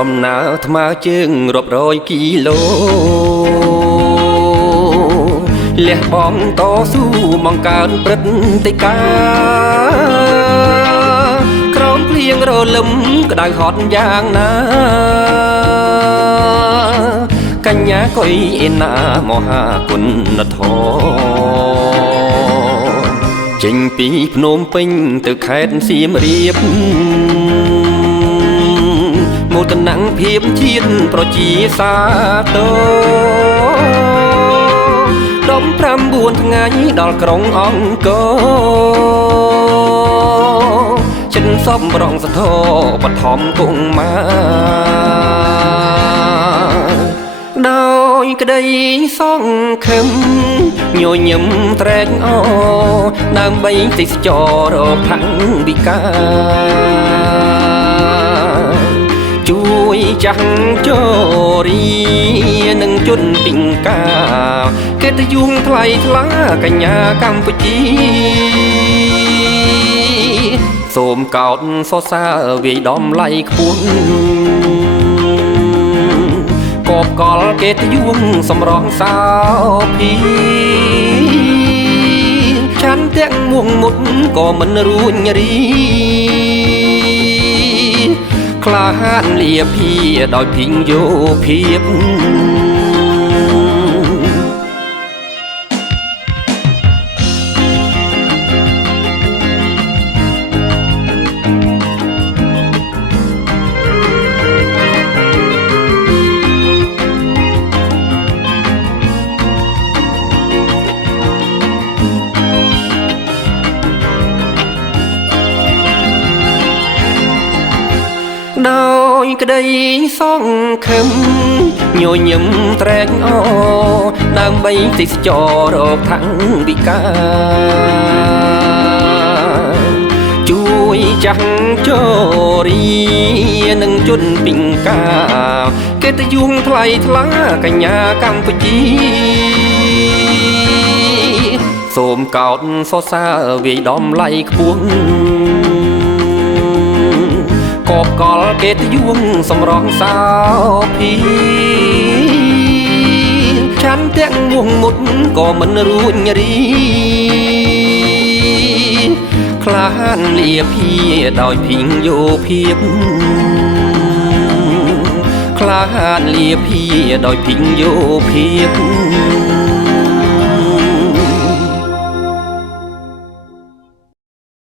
ដំណើរថ្មើរជើងរាប់រយគីឡូលះបង់តស៊ូមកកើនព្រឹត្តិការក្រោមភ្លៀងរលឹមក្តៅហត់យ៉ាងណាកញ្ញាកុយអេណាមហាគុណធម៌ចេញពីភ្នំពេញទៅខេត្តសៀមរាបមោទនភាពជាតិប្រជាសាទរដំ9ថ្ងៃដល់ក្រុងអង្គរចិនសំរងសធរបឋមគង់មាដោយក្តីសង្ឃឹមញញឹមត្រេកអរដើម្បីទេសចររកថវិកាជួយចាស់ជរីនឹងជនពិការកិត្តិយសថ្លៃថ្លាកញ្ញាកម្ពុជាសូមកោតសរសើរវាយដំឡៃខ្ពស់កបកលកិត្តិយសសម្រងសោភីឆាន់ទាំងមួងមុតក៏មិនរួញរីក្លាហានលាភាដោយភិញយោភាពដោយក្តីសង្ឃឹមញញឹមត្រេកអរដើម្បីទេសចររកថវិកាជួយចាស់ជរីនឹងជនពិការកិត្តិយសថ្លៃថ្លាកញ្ញាកម្ពុជាសូមកោតសរសើរវាយដំឡៃខ្ពស់កបកលកិត្តិយសសម្រងសោភីឆាន់ទាំងមួងមុតក៏មិនរួញរីក្លាហានលាភាដោយភិញយោភាពក្លាហានលាភាដោយភិញយោភាព